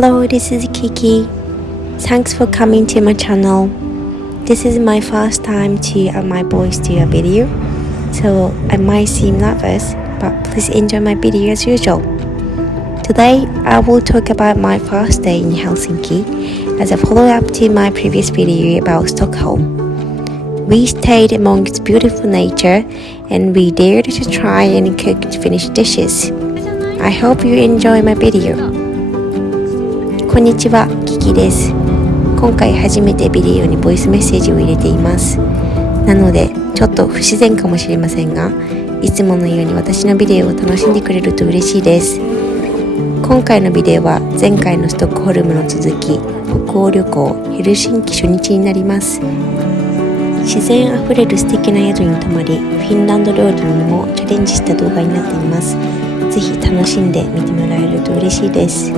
Hello, this is Kiki. Thanks for coming to my channel. This is my first time to add my voice to a video, so I might seem nervous, but please enjoy my video as usual. Today, I will talk about my first day in Helsinki as a follow-up to my previous video about Stockholm. We stayed amongst beautiful nature and we dared to try and cook Finnish dishes. I hope you enjoy my video. こんにちは、キキです。今回初めてビデオにボイスメッセージを入れています。なので、ちょっと不自然かもしれませんが、いつものように私のビデオを楽しんでくれると嬉しいです。今回のビデオは前回のストックホルムの続き、北欧旅行ヘルシンキ初日になります。自然あふれる素敵な宿に泊まり、フィンランド料理にもチャレンジした動画になっています。ぜひ楽しんで見てもらえると嬉しいです。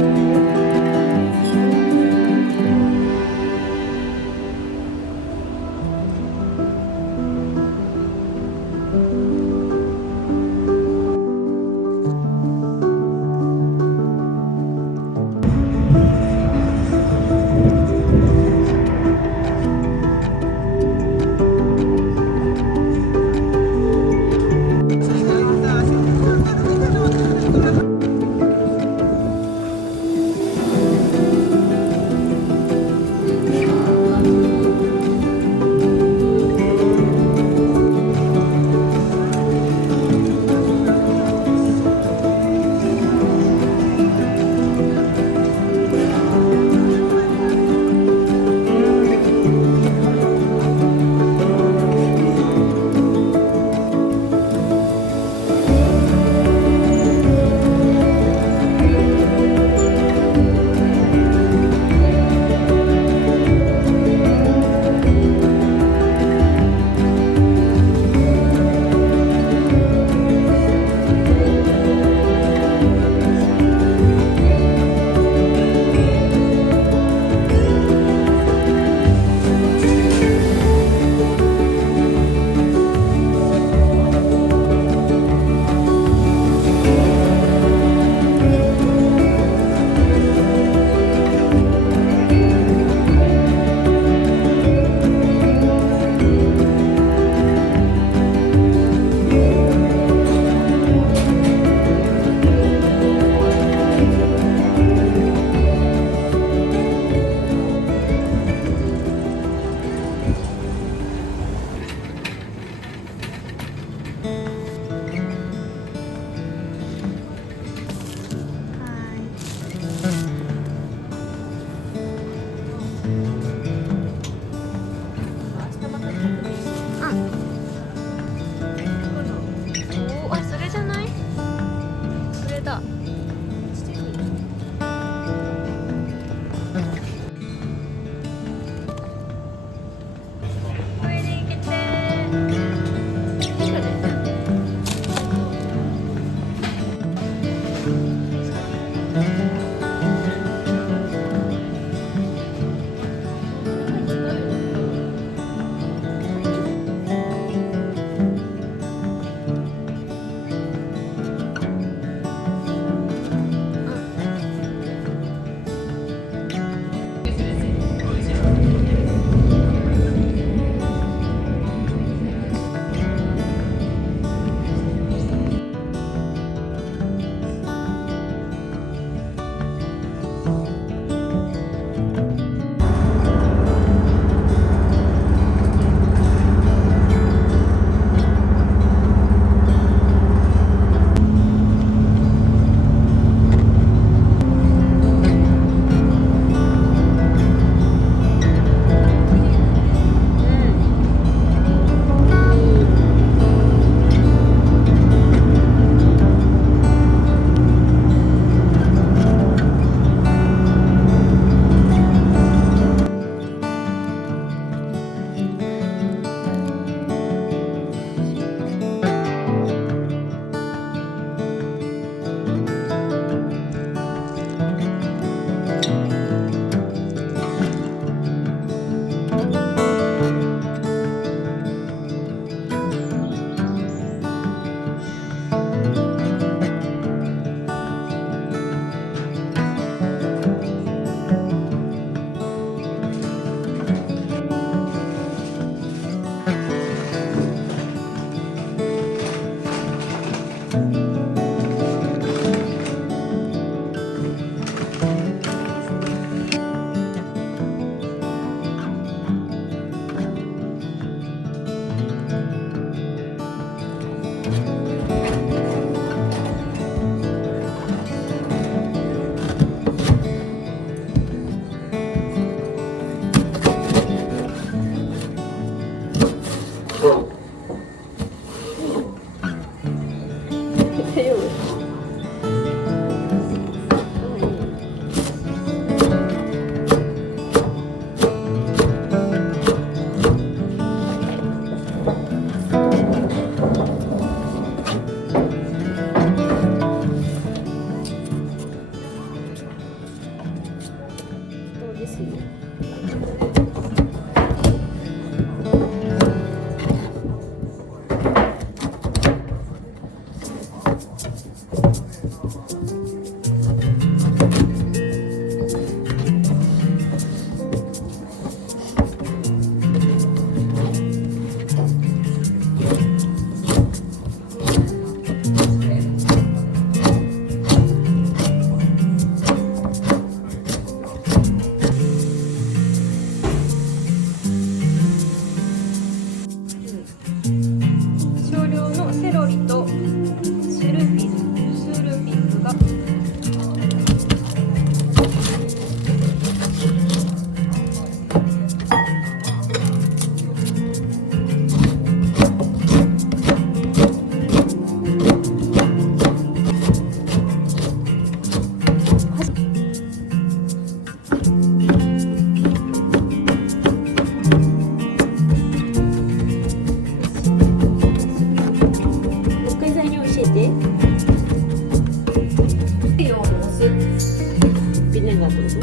がどうぞ。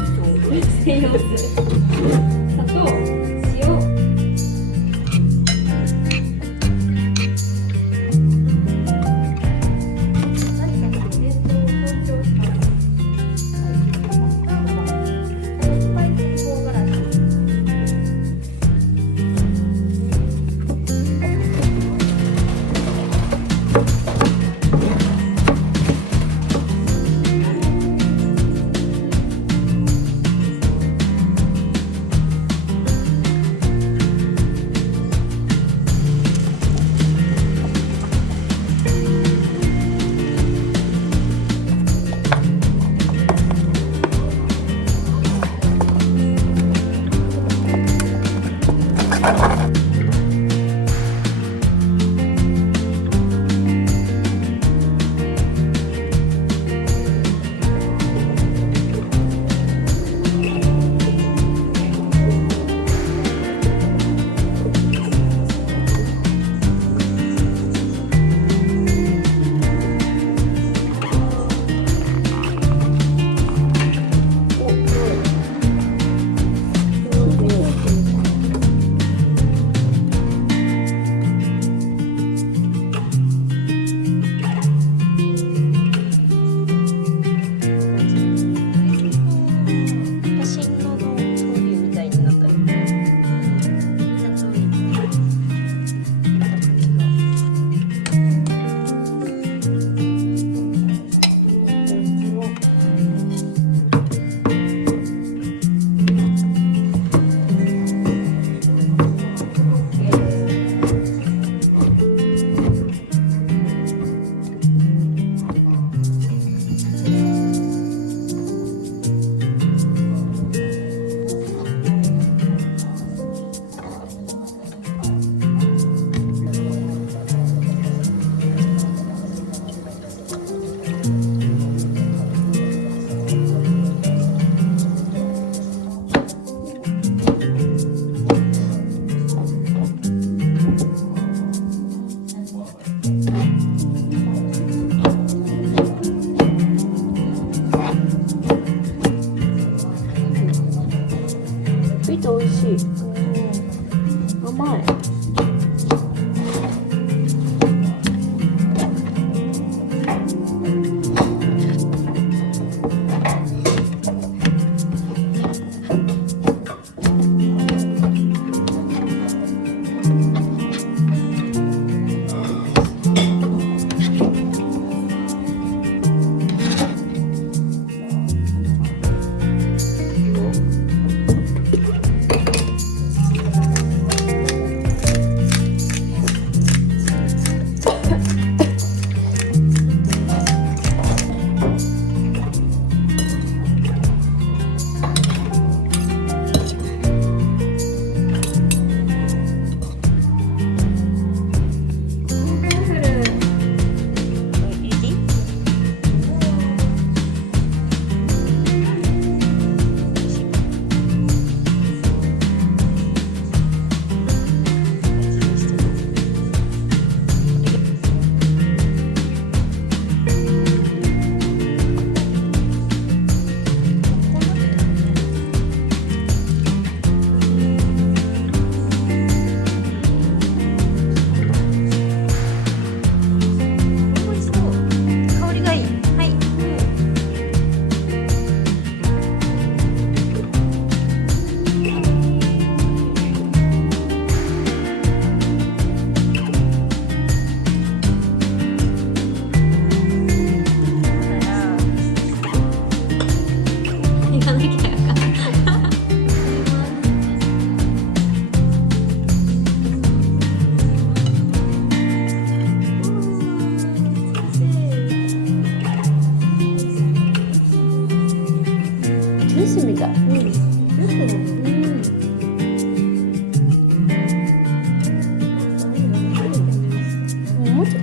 専用酢、砂糖、塩。スイート美味しい。甘い。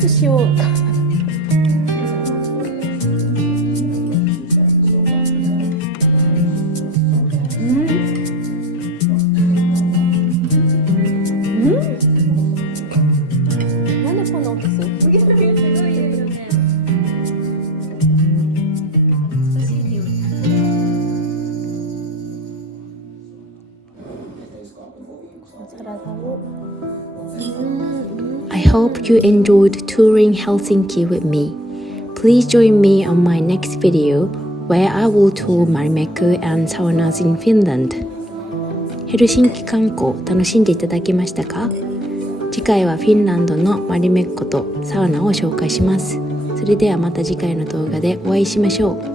しようか。なんでこんな音する？すごいよね。hope you enjoyed touring Helsinki with me. Please join me on my next video where I will tour Marimeku and saunas in Finland. ヘルシンキ観光楽しんでいただけましたか？次回はフィンランドのマリメッコとサウナを紹介します。それではまた次回の動画でお会いしましょう。